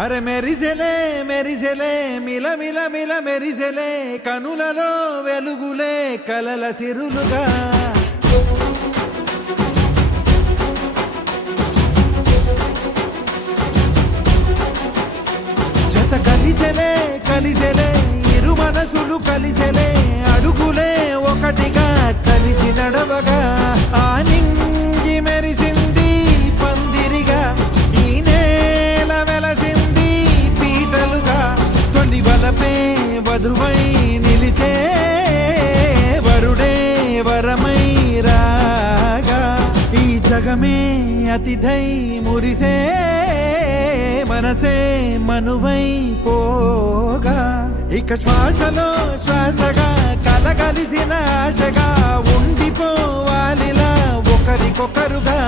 అరే మెరిసెలే మెరిసెలే మిల మిల మిల మెరిసెలే కనులలో వెలుగులే కలల సిరులుగా జత కలిసెలే కలిసెలే ఇరు మనసులు కలిసెలే అడుగులే ఒకటిగా కలిసి నడవగా ఆ నింగి మెరిసింది పందిరిగా ఈ నేల వెలసింది పీటలుగా తొలి వలపే వధువై నిలిచే వరుడే వరమై రాగా ఈ జగమే అతిథై మురిసే మనసే మనువై పోగా ఇక శ్వాసలో శ్వాసగా కలగలిసిన ఆశగా ఉండిపోవాలిలా ఒకరికొకరుగా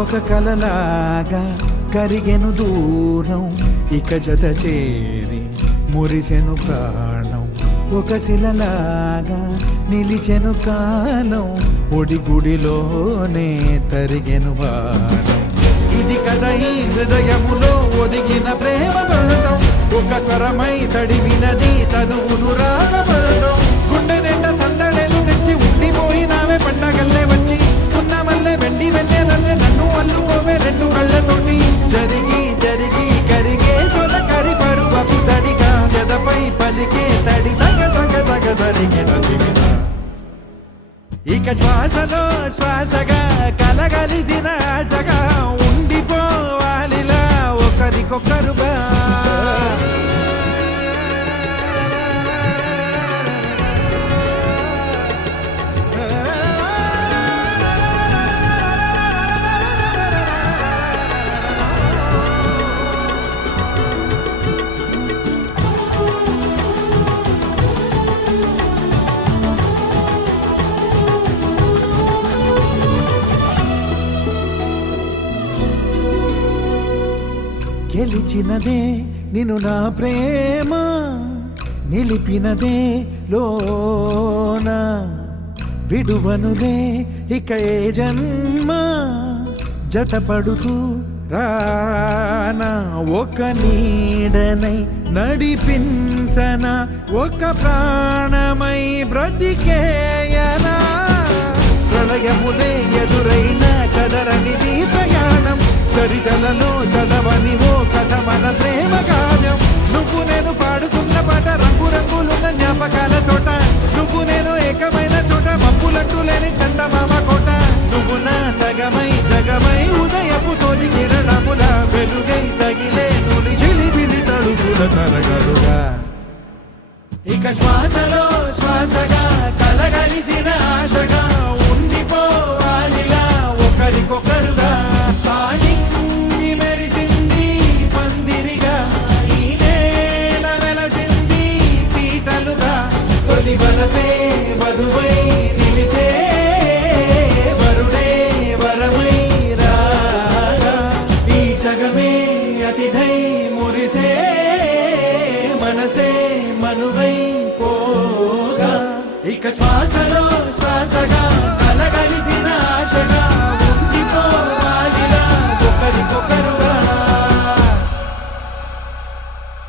ఒక కలలాగా కరిగెను దూరం ఇక జత చేరి మురిసెను ప్రాణం ఒక శిలలాగా నిలిచెను కాలం ఒడిగుడిలోనే తరిగెను వారం ఇది కదా ఈ హృదయములో ఒదిగిన ప్రేమ పర్వతం ఒక స్వరమై తడివినది తనువును రాగపడతాం గుండె నిండా సందడేలు తెచ్చి ఉండిపోయినావే పండగల్లే వచ్చి ఉన్న మల్లె వెండి వెన్నెలల్లే నన్ను అల్లుకోవే రెండు కళ్ళతోటి జరిగి జరిగి కరిగే తొల కరి పరువపు సడిగా ఎదపై పలికే తడి తగ తగ తగ జరిగిన దివిన ఇక శ్వాసలో శ్వాసగా కలగలిసిన ఆశగా ఉండిపోవాలిలా ఒకరికొకరుగా గెలిచినదే నిన్ను నా ప్రేమ నిలిపినదే లోన విడువనులే ఇక ఏ జన్మ జతపడుతూ రానా ఒక నీడనై నడిపించన ఒక ప్రాణమై బ్రతికేయనా ప్రళయములే ఎదురైన చదరనిది ప్రయాణం చరితలలో చదవని ఓ కథ మన ప్రేమ కావ్యం నువ్వు నేను పాడుతున్న పాట రంగు రంగులున్న జ్ఞాపకాల తోట నువ్వు నేను ఏకమైన చోట మప్పులట్టు లేని చందమామ కోట నువ్వు నా సగమై జగమై ఉదయపు తోటి కిరణముల వెలుగై తగిలే నులి చిలిపిలి తడుపుల తరగలుగా ఇక శ్వాసలో శ్వాసగా కలగలిసిన ఆశగా ఉండిపోవాలిలా ఒకరికొకరుగా పాడింది మెరిసింది పందిరిగా ఈ నేల వెలసింది పీటలుగా తొలి వలపే వధువై నిలిచే వరుడే వరమై రాగా ఈ జగమే అతిథై మురిసే మనసే మనువై పోగా ఇక శ్వాసలో